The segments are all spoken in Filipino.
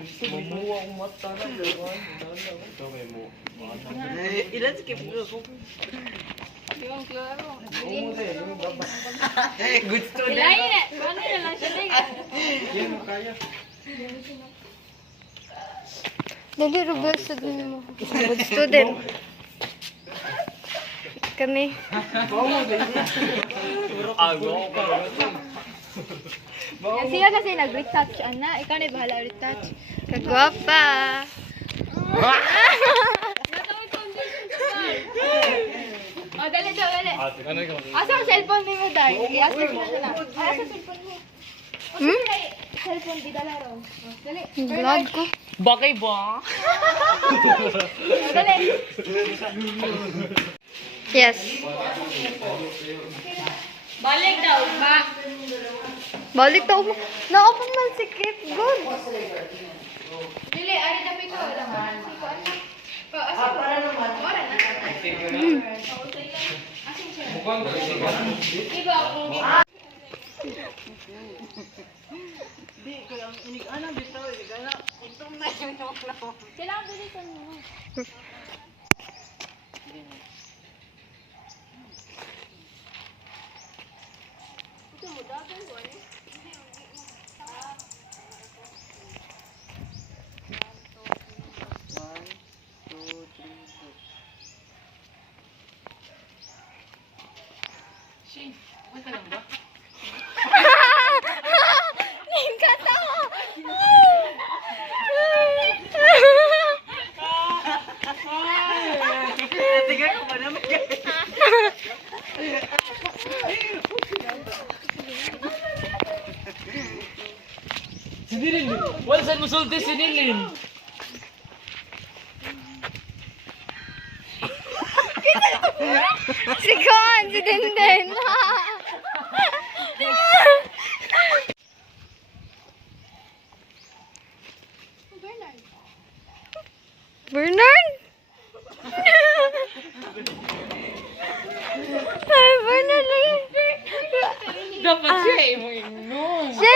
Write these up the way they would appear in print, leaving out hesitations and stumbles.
Mamuha akong mata na. Ito may mo. Ilan skip ko? Yung klaro. Good student. Ilayin eh. Ano na lang siya din. Yan mo kaya. Dali, Robert, student mo. Good student. Kami. Yan siya kasi nag-retouch, ana. Ikaw na bahala retouch. Kagwapa. Oh, dali, dali. Asa ang cellphone mo, Day? I-access mo na lang. Asa ang cellphone mo? Cellphone, di dala raw. Dali. Vlog ko. Bakay ba? Dali. Yes. Balik daw, ba? Balik to mo. Naopo man si Kip. Good. Dili, ari na pito. Para naman. Ora na. Iba ako. Di ko lang ana bitaw igana. Itong na yung naman. Kailangan bilisan mo. Ito mo dapat ko eh. Shin, wait ka lang ba? Katawa. Tiga ko ba naman? Sinilin! Wala saan musulti sinilin! Si Kon, si Denden. Bernard? Ay, Bernard lagi. Dapat siya eh, mo inom! Siya.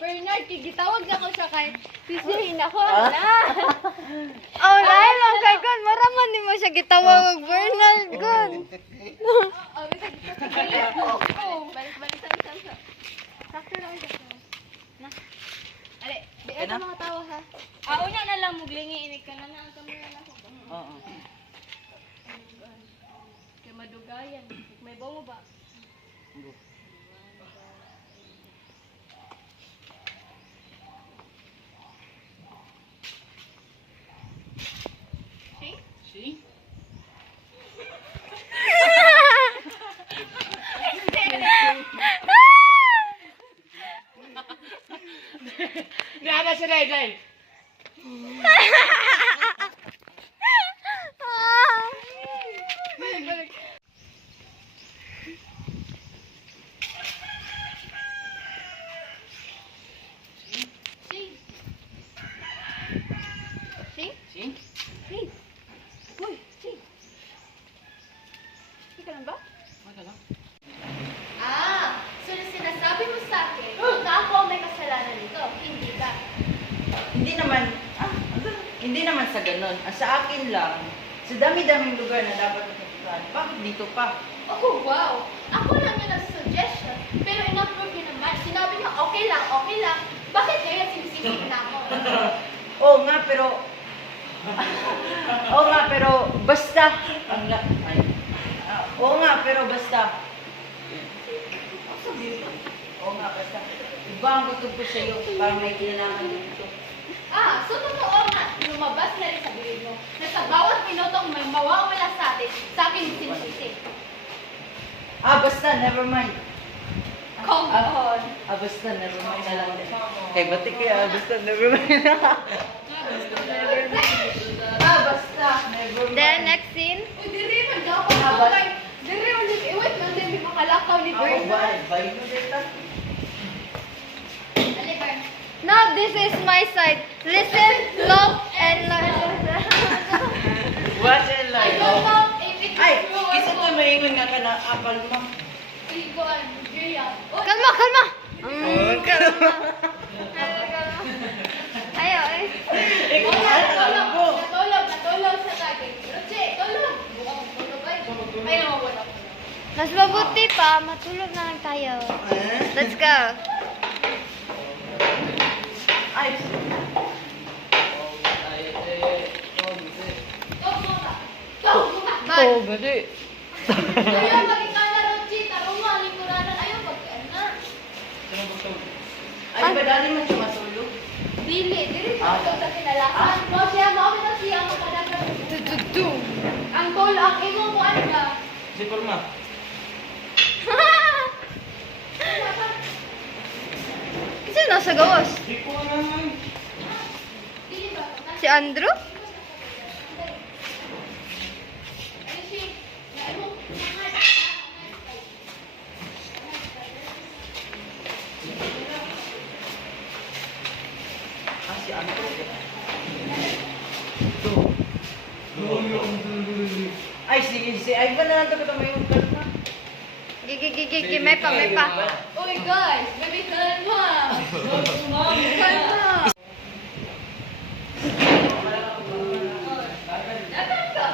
Bernard, gitawag na ko siya kay sisihin ako na. Oh, lahi lang kay Kon. Maraman di mo siya gitawag og Bernard, Kon. Balik sa. Sakto lang siya. Na. Ali, di ka mga tawa ha. Unya na lang muglingi ini ka na ang kamera na ko. Oo. Kay madugayan. May bango ba? See? Nana si Day. See? See? See? Uy, see? Hindi ka lang ba? Wala lang. So sinasabi mo sa akin na ako ang may kasalanan nito, hindi ka. Hindi naman sa ganun. Sa akin lang, sa dami-daming lugar na dapat napuntahan, bakit dito pa? Oh, wow! Ako lang yung nag-suggestion, pero in-approve niyo naman. Sinabi niyo, okay lang, okay lang. Bakit ngayon sinisisig na ako? Oo nga, pero basta. Oo nga, pero basta. Oo nga, basta. Iba ang gusto ko sa iyo, parang may kailangan dito. So totoo nga, lumabas na rin sa bibig mo na sa bawat minutong may mawawala sa atin, sa akin yung sinisisig. Basta, never mind. Come on! Basta, never mind na lang. Kay batik kaya, basta, never mind. Basta, never mind. Then, next scene. Uy, diri man daw ako na diri ulit, iwit man din, may makalakaw ni Bernard. Bye mo dito. Ali, Bern. Now, this is my side. Listen, look, and learn. Watch and I learn. don't know if it's Ay, true or kisa ko false. maingon nga ka na apal mo. Iguan, Julia. Kalma, kalma. Kalma. Kalma. Ayaw, Mas mabuti pa, matulog na lang tayo. Let's go. Ay! Bye. gadi. Ayaw, magkikala ron, Chi. Tarong mo, alimuranan. Ayaw, mag-earner. Ay, ba dali man siya masulog? Dili sa ito sa kinalasan. No, siya, mauwi na siya, makadagan. Ang tol, ang imo ko, ano ka? Sipol ma. Kasi nasa gawas. Di ko naman. Dili ba? Si Andrew? Ah, si Anto. Ay, si Ivan na lang ito may ugat na. Gigi, may pa. Uy, guys, baby, kalma. Kalma. Dapat ka.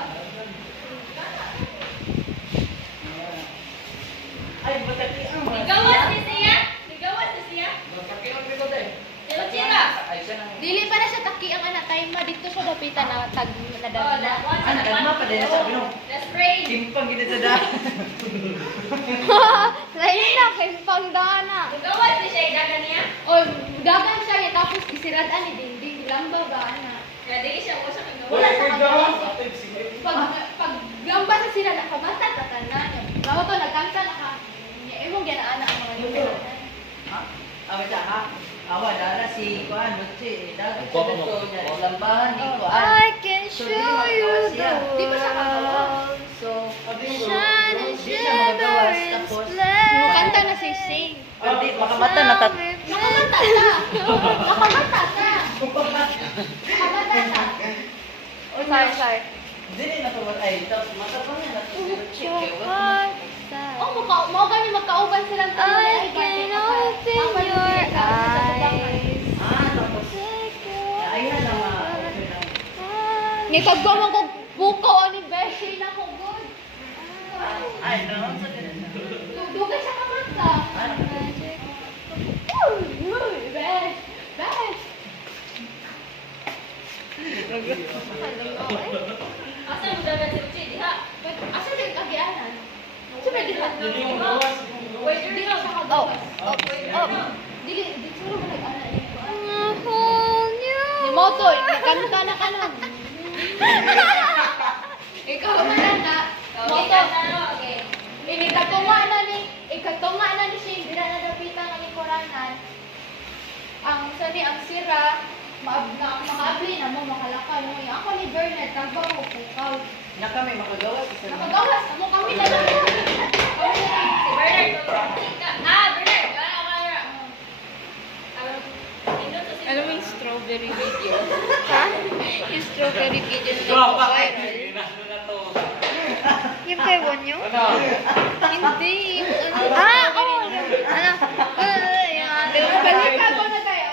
Ay, bataki ang mga. Gawas ni siya? Gawas ni siya? Bataki ang likod eh. Dilo siya. Ay, siya nang... Dili pa na siya taki ang anak tayo ma dito sa dapitan na tag na dagna. Ano, nagma pa din na sabi nung. Let's pray. Simpang kita sa daan. Lain na, kay pangdana. Gawas ni siya dagan niya. O dagan siya ya tapos isiradan ni dinding lamba ba ana. Kaya di siya usa kag wala sa kagawas. Pag lamba sa sira na kamata tatanan. Bawo to nagkanta na ka. Imong ganaana ang mga lugar. Ha? Awa siya ha? Awa, dala si Kuan, Mutsi. Dala siya dito niya. Lambahan ni Kuan. I can So, show di you makawas the siya. Di ba siya kagawa? world. So, Shining, di siya magagawas. shimmering, Tapos, Mukanta na si Sing. hindi, makamata na tat... Nakamata ta. Nakamata ta. Nakamata ta. Sorry. Dili na to ay, tapos mata pa na to si Mutsi. Your Kaya wala. heart Oh, mo gani magkauban silang I can open your eyes. Ah, tapos, ayun na mga okay lang. Nitagwa man kog buko ni Beshi na ko good. Ay, no, sa ganun. Dugay sa kamata. Uy, Besh. Besh. Asa mo dagat si Uchi diha? Asa din kagianan? Siyempre diha. Wait, di ka siya kagawas. Dili, di siguro mo nag-ana ni ko. Ni Moto, kanta na ka na. Ikaw man na. Moto. Okay. Ikatuma na ni Shane, dira na dapitan ang ikoranan. Ang sani ang sira, makaabli na mo, makalakay mo. Ako ni Bernard, tagbaw mo pukaw. Na kami makagawas. Nakagawas, mo kami na lang. Si Bernard, Bernard, Ano yung strawberry video? Ha? Yung strawberry video na nag-viral. Yung kay Wanyo? Hindi. Oo. Ano? balik ako na tayo.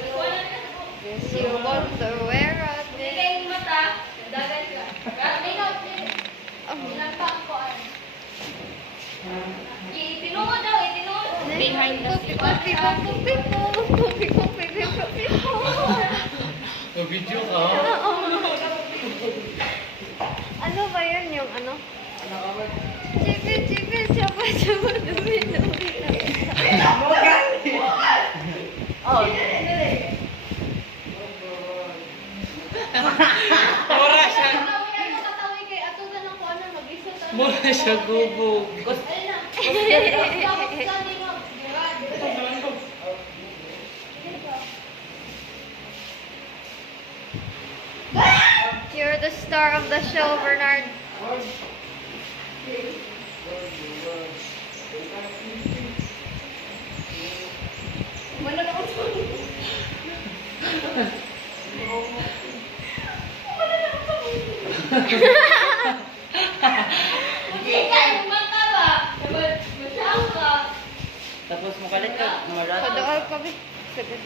Yes, you wonder where I've been. Bigay yung mata, dagan ka. Ilampak ko ano. Itinungod daw, itinungod. Behind the Video ka. Ano ba yun yung ano? Chipi, chapa, dumi. Oh, Mura siya. Katawi kay ato na lang ko ano, mag-isot. Mura siya gubog. Ayun na. Tapos sani mo. You're the star of the show, Bernard. Wala na ako. Hindi ka, umanta ba? Masyang ka. tapos mo Palit ka, malat. Padoal ka, be. Sige.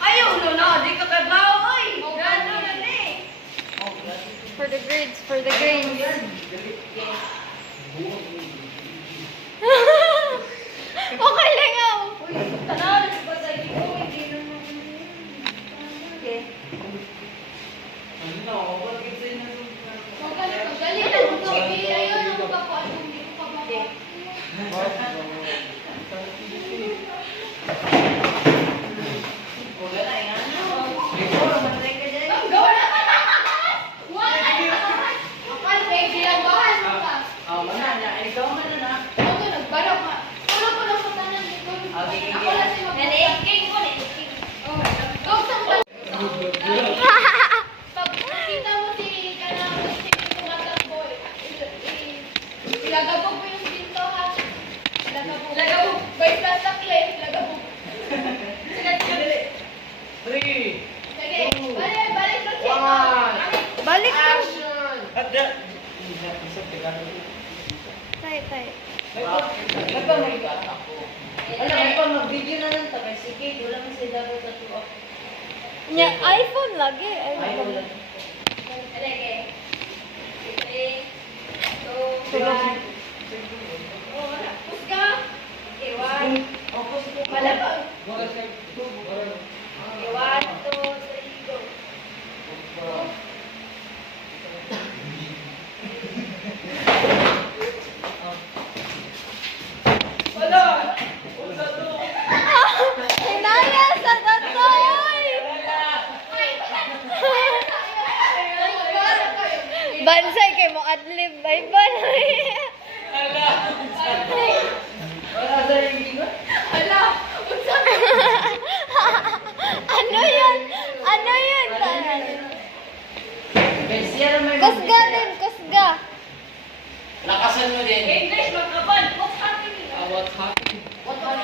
Ayaw, no, no. Di ka kadlaw, oy. Gano na ni. For the grades, for the grades. Okay lang ako. Tanaw, sa sa ito, hindi naman. Okay. Magaling na mo to. Ayun ang magkakuan kung hindi ko pagmamahal. Wala na yan. Before, matay ka dyan. Gawa na ka na! Why? Akal, may ginagahan mo ka. Mana na. Ikaw man na. Ako nagbalak ka. Wala ko lang sa tanan dito. Okay, Ako lang si Naniiking ko, naniiking. Gawag sa pag kita mo si kanang si tumatakbo, ilagabog mo yung pinto ha. Ilagabog. By plus na clay, ilagabog. Three. Sige, balik sa check. Balik ka. Action. Ada. Tayo, tayo. Nagpamay ka ako. Ano, mag-video na lang tagay. Sige, wala man sila dapat sa tuwa. Nya, iPhone lagi. Ay, iPhone. wala. Sige. 3, 2, Tulog. 1. Oh, wala. Pusga. Okay, 1. Opos ko. Malabag. Mga sa ito. Okay, 1, 2, 3, go. Wala. Unsa to? Hinaya sa datoy! Bansay kay mo adlib bay balay. Ala. Wala sa ingon. Hala, unsa Ano yan? Ano yan? Besya naman. Kusga din, kusga. Lakasan mo din. English magkapan. What's happening? What's happening?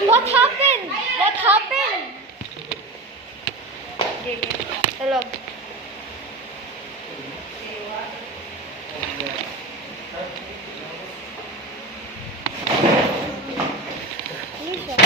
What happened? What happened? Okay, tulog. Ano siya?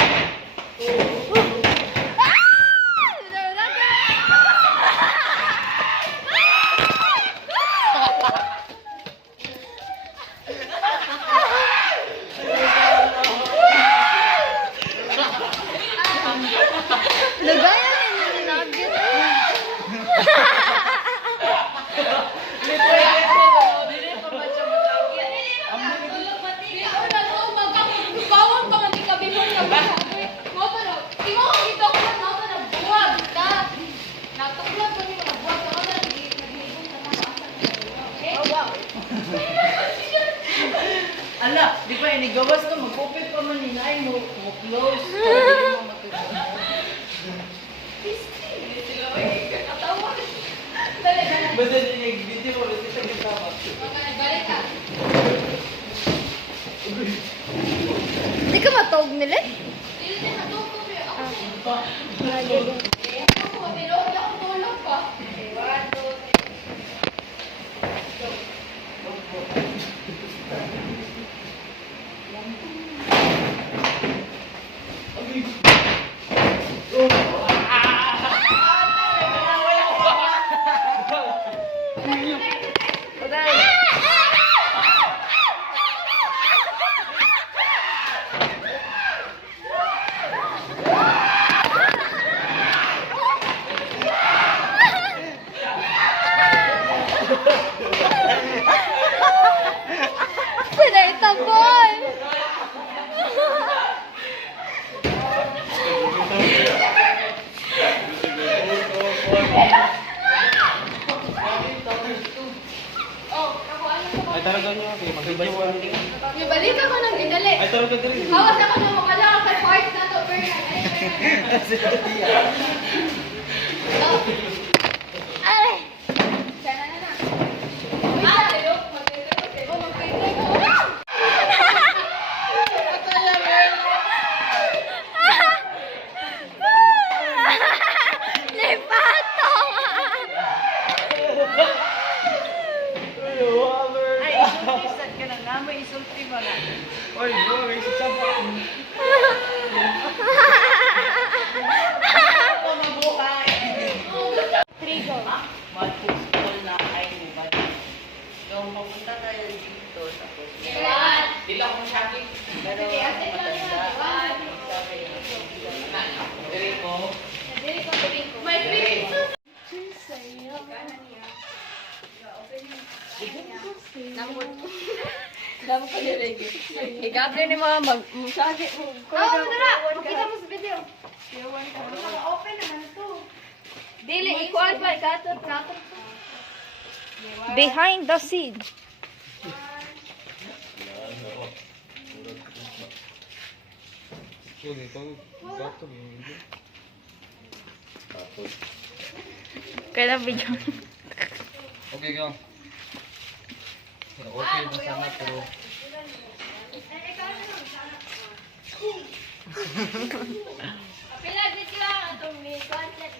Lagayan niyo ni Nugget. Dili pa ba siya matawag? Di una to magkakabawang pa man ka before ka ba. Mo to no. Imo ito ko na mo na buwag ka. Natuklad ko ni mga buwag ka na naglibong sa mga asa. Okay? Oh wow. Ala, di pa inigawas to, mag-open pa man ni Nay mo close. Hindi mo matutulog. Katawa. Dali na. Basta nag-video mo. Basta siya kasama. Balik ka. Di ka matawag nila? Dili na natuto pero ako. Lagi din. Ako, tinuod ako tulog pa. Okay, 1, 2, 3. Pinay-tabon! Oh, ako ano ko. Ay, talaga nyo. Mag-video mo. Ibalik ako ng idali. Ay, talaga dali. Hawas ako ng mukala ako sa part na to, Bernard. Ay! Sana na. Tilok. Magtilok. Oh, magtilok. Lipato! Ay, isultisan ka na nga. May isulti Dami ko nilagay. Igabi ni mga mag-sagi mo. Oo, dara! Makita mo sa video. Open naman to. Dili, ikuan pa, ikatot. Behind the scene. Kailan video? Okay, go. Okay na sana pero Pilagit ko lang itong may content.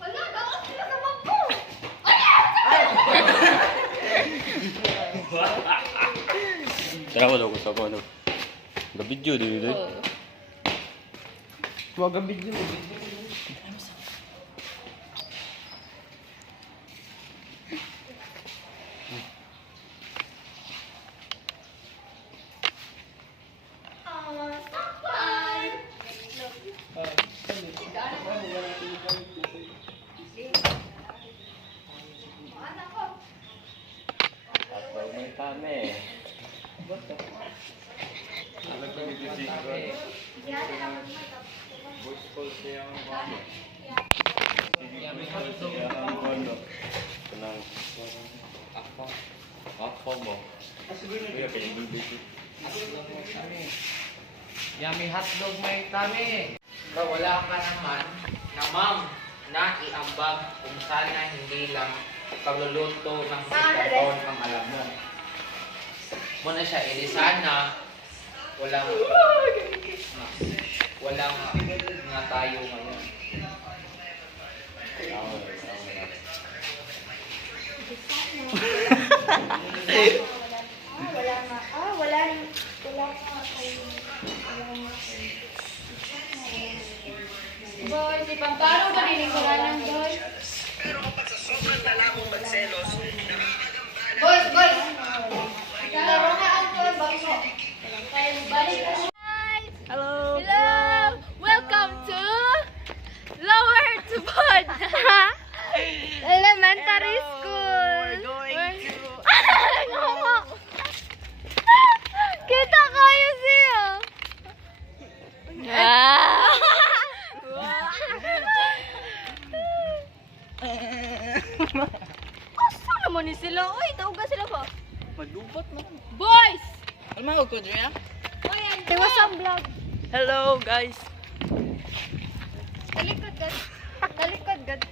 Wala, dapat sila sa bangko. Tara daw ko sa ano. Gabidyo dito. wag ang video. At may kami. Yummy hotdog may tami. Wala ka naman na ma'am na iambag kung sana hindi lang pagluluto ng sitaon ang alam mo. Muna siya, sana walang nga tayo ngayon. Boy, si Pamparo ba rin ko lang, boy? Boys, boys! Laro na ang boy, bangko. Kayo balik na. Hello! Welcome to Lower Tubod Elementary School. We're going to... Kita kayo siya! Asa naman ni sila? Uy, tauga sila ba? Magdupat mo. Boys! Ano mga ko dyan? Hey, what's up, vlog? Hello guys. Talikod, God. Talikod, God.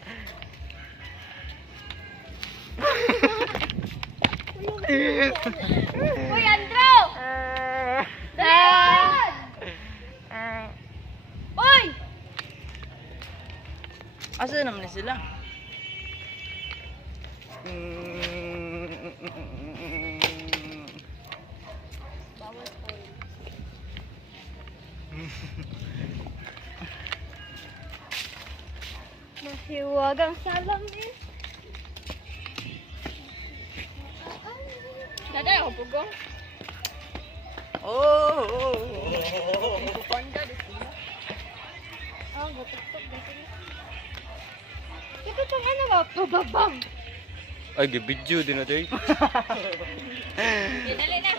Uy, Andrew! Talikod! Uy! Asa naman ni sila? Mahiwagang salamin. Daday ako pugong. Oh. Panda di sila. Oh, gutok-tok dito. Ito tong ano ba? Bababang. Ay, gabidyo din na tayo. Dali na.